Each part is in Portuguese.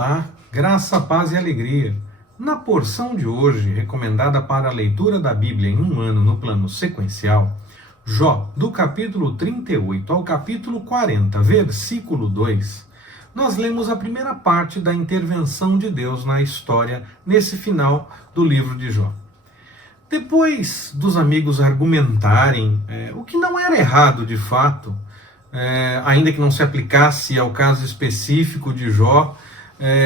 Olá, graça, paz e alegria. Na porção de hoje, recomendada para a leitura da Bíblia em um ano no plano sequencial, Jó, do capítulo 38 ao capítulo 40, versículo 2, nós lemos a primeira parte da intervenção de Deus na história, nesse final do livro de Jó. Depois dos amigos argumentarem o que não era errado de fato, ainda que não se aplicasse ao caso específico de Jó,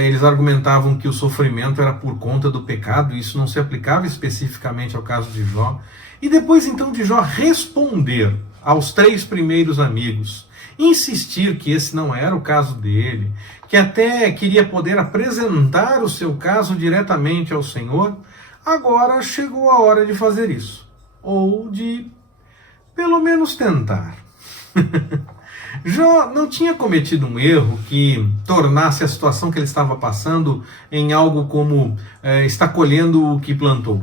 eles argumentavam que o sofrimento era por conta do pecado, e isso não se aplicava especificamente ao caso de Jó. E depois então de Jó responder aos três primeiros amigos, insistir que esse não era o caso dele, que até queria poder apresentar o seu caso diretamente ao Senhor, agora chegou a hora de fazer isso, ou de pelo menos tentar. Jó não tinha cometido um erro que tornasse a situação que ele estava passando em algo como está colhendo o que plantou.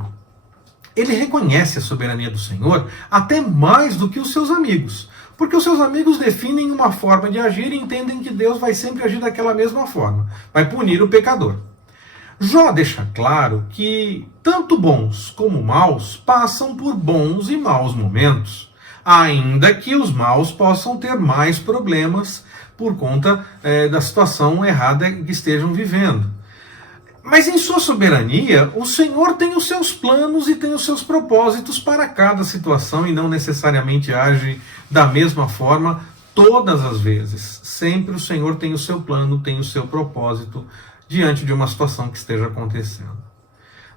Ele reconhece a soberania do Senhor até mais do que os seus amigos, porque os seus amigos definem uma forma de agir e entendem que Deus vai sempre agir daquela mesma forma, vai punir o pecador. Jó deixa claro que tanto bons como maus passam por bons e maus momentos, ainda que os maus possam ter mais problemas por conta da situação errada que estejam vivendo. Mas em sua soberania, o Senhor tem os seus planos e tem os seus propósitos para cada situação e não necessariamente age da mesma forma todas as vezes. Sempre o Senhor tem o seu plano, tem o seu propósito diante de uma situação que esteja acontecendo.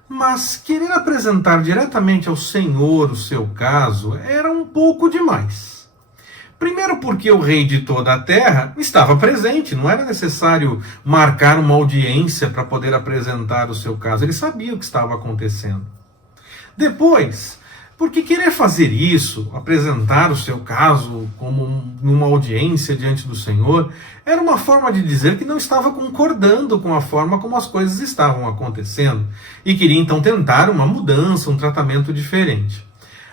Mas querer apresentar diretamente ao Senhor o seu caso era um pouco demais. Primeiro porque o rei de toda a terra estava presente, não era necessário marcar uma audiência para poder apresentar o seu caso, ele sabia o que estava acontecendo. Depois, porque querer fazer isso, apresentar o seu caso como numa audiência diante do Senhor, era uma forma de dizer que não estava concordando com a forma como as coisas estavam acontecendo e queria então tentar uma mudança, um tratamento diferente.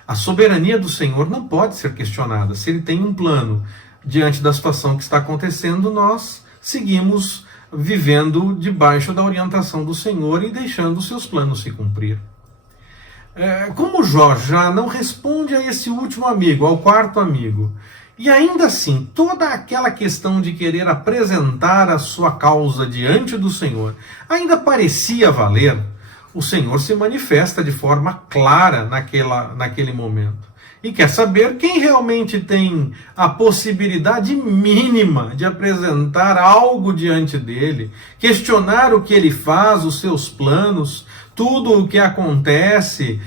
A soberania do Senhor não pode ser questionada. Se ele tem um plano diante da situação que está acontecendo, nós seguimos vivendo debaixo da orientação do Senhor e deixando os seus planos se cumprir. Como Jó já não responde a esse último amigo, ao quarto amigo, e ainda assim toda aquela questão de querer apresentar a sua causa diante do Senhor ainda parecia valer, o Senhor se manifesta de forma clara naquele momento. E quer saber quem realmente tem a possibilidade mínima de apresentar algo diante dele, questionar o que ele faz, os seus planos, tudo o que acontece,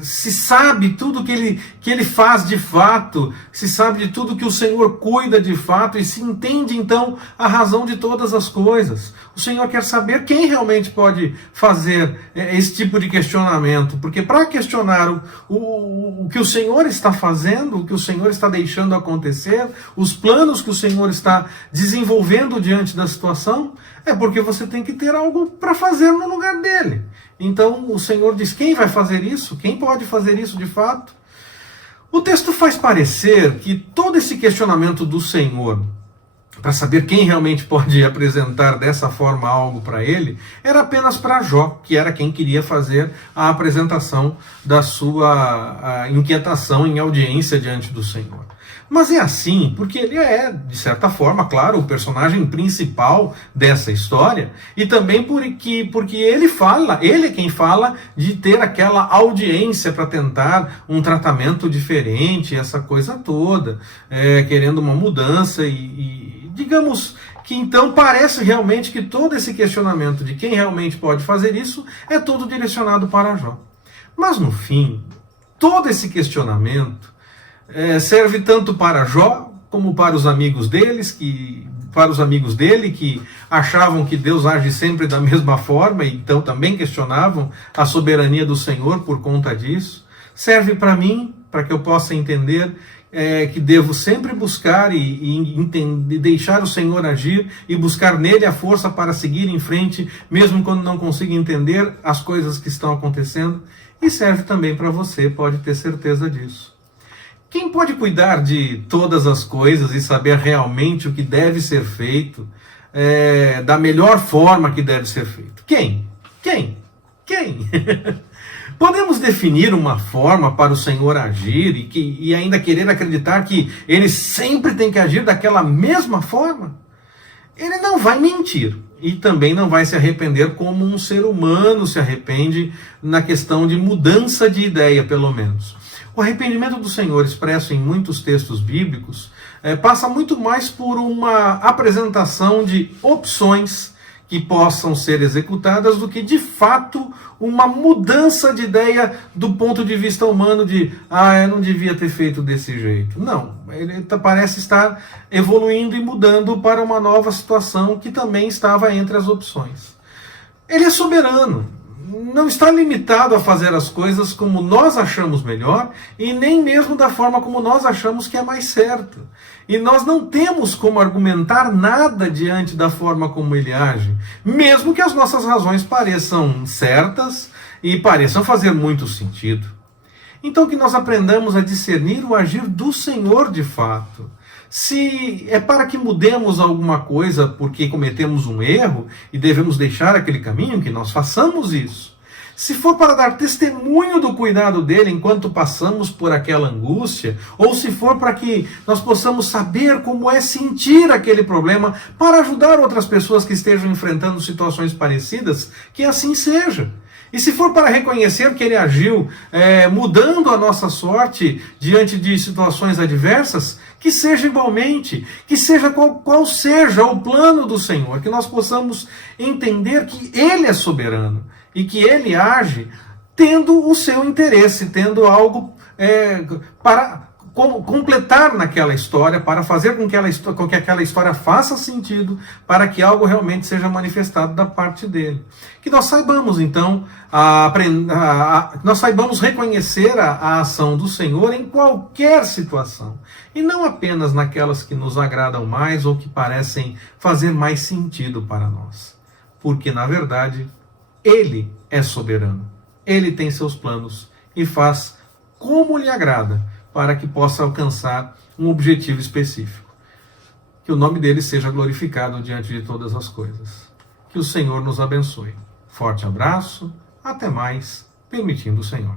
se sabe tudo que ele faz de fato, se sabe de tudo que o Senhor cuida de fato e se entende então a razão de todas as coisas. O Senhor quer saber quem realmente pode fazer esse tipo de questionamento, porque para questionar o que o Senhor está fazendo, o que o Senhor está deixando acontecer, os planos que o Senhor está desenvolvendo diante da situação, é porque você tem que ter algo para fazer no lugar dele. Então o Senhor diz: quem vai fazer isso? Quem pode fazer isso de fato? O texto faz parecer que todo esse questionamento do Senhor, para saber quem realmente pode apresentar dessa forma algo para ele, era apenas para Jó, que era quem queria fazer a apresentação da sua inquietação em audiência diante do Senhor. Mas é assim porque ele é, de certa forma, claro, o personagem principal dessa história, e também porque ele é quem fala de ter aquela audiência para tentar um tratamento diferente, essa coisa toda, querendo uma mudança e digamos que então parece realmente que todo esse questionamento de quem realmente pode fazer isso é todo direcionado para Jó. Mas no fim, todo esse questionamento serve tanto para Jó como para os amigos dele que achavam que Deus age sempre da mesma forma e então também questionavam a soberania do Senhor por conta disso. Serve para mim, para que eu possa entender que devo sempre buscar e deixar o Senhor agir e buscar nele a força para seguir em frente, mesmo quando não consigo entender as coisas que estão acontecendo. E serve também para você, pode ter certeza disso. Quem pode cuidar de todas as coisas e saber realmente o que deve ser feito, da melhor forma que deve ser feito? Quem? Podemos definir uma forma para o Senhor agir e ainda querer acreditar que Ele sempre tem que agir daquela mesma forma? Ele não vai mentir e também não vai se arrepender como um ser humano se arrepende na questão de mudança de ideia, pelo menos. O arrependimento do Senhor, expresso em muitos textos bíblicos, passa muito mais por uma apresentação de opções que possam ser executadas do que, de fato, uma mudança de ideia do ponto de vista humano de eu não devia ter feito desse jeito. Não, ele parece estar evoluindo e mudando para uma nova situação que também estava entre as opções. Ele é soberano, não está limitado a fazer as coisas como nós achamos melhor e nem mesmo da forma como nós achamos que é mais certo. E nós não temos como argumentar nada diante da forma como ele age, mesmo que as nossas razões pareçam certas e pareçam fazer muito sentido. Então que nós aprendamos a discernir o agir do Senhor de fato. Se é para que mudemos alguma coisa porque cometemos um erro e devemos deixar aquele caminho, que nós façamos isso. Se for para dar testemunho do cuidado dele enquanto passamos por aquela angústia, ou se for para que nós possamos saber como é sentir aquele problema para ajudar outras pessoas que estejam enfrentando situações parecidas, que assim seja. E se for para reconhecer que ele agiu mudando a nossa sorte diante de situações adversas, que seja igualmente, que seja qual seja o plano do Senhor, que nós possamos entender que Ele é soberano e que Ele age tendo o seu interesse, tendo algo para completar naquela história, para fazer com que aquela história faça sentido, para que algo realmente seja manifestado da parte dele. Que nós saibamos, então, nós saibamos reconhecer a ação do Senhor em qualquer situação, e não apenas naquelas que nos agradam mais ou que parecem fazer mais sentido para nós. Porque, na verdade, Ele é soberano. Ele tem seus planos e faz como lhe agrada, para que possa alcançar um objetivo específico. Que o nome dele seja glorificado diante de todas as coisas. Que o Senhor nos abençoe. Forte abraço, até mais, permitindo o Senhor.